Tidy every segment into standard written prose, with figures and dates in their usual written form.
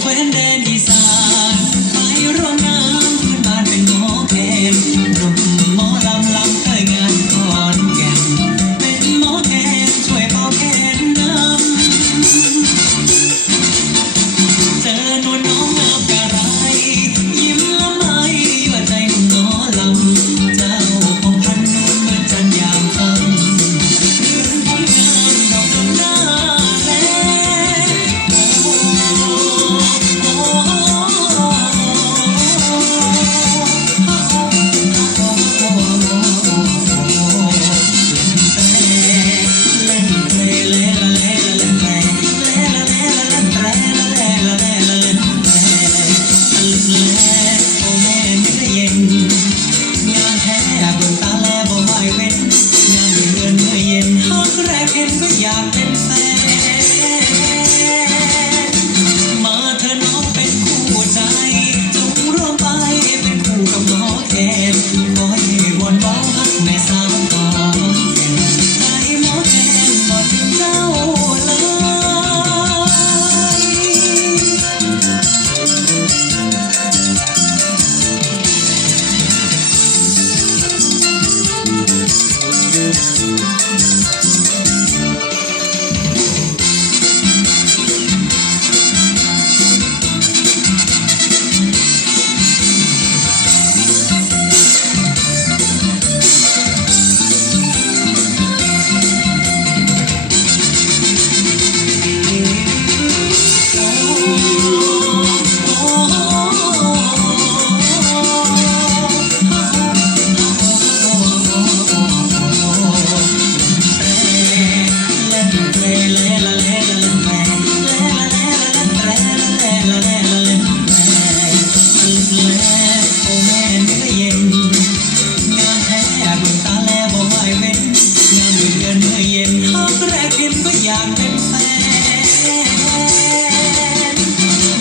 แคว้นแดนอีสานไปร่วมงานเพื่อนบ้านเป็นหมอแคนหนุ่มหมอลำเคยงานขอนแก่นเป็นหมอแคนช่วยเป่าแคนน้ำเจอนวลน้องงามกะไรยิ้มละไมยั่วใจหนุ่มหมอลำเจ้าของพันนวลเหมือนจันยามค่ำเดือนพ้นงามดอกดำหน้าแลก็อยากเป็นแฟนมาเธอน้องเป็นคู่ใจจงร่วมไปเป็นคู่กับหมอแคนขอให้วอนเว้าฮักแม่สาวก่อนใจหมอแคนบ่ถึงเจ้าอยากเป็นแฟน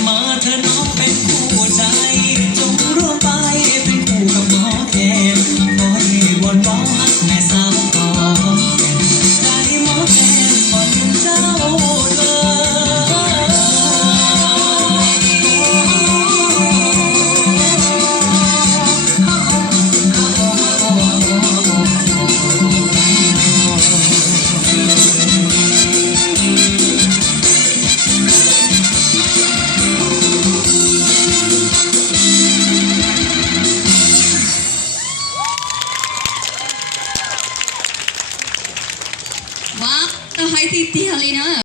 มาเธอน้องเป็นคู่ใจจงร่วมไปเป็นคู่กับหมอแคนขอให้วอนเว้าฮักแม่สาวก่อนใจหมอแคนบ่ลืมเจ้าWah, tahay titi halina.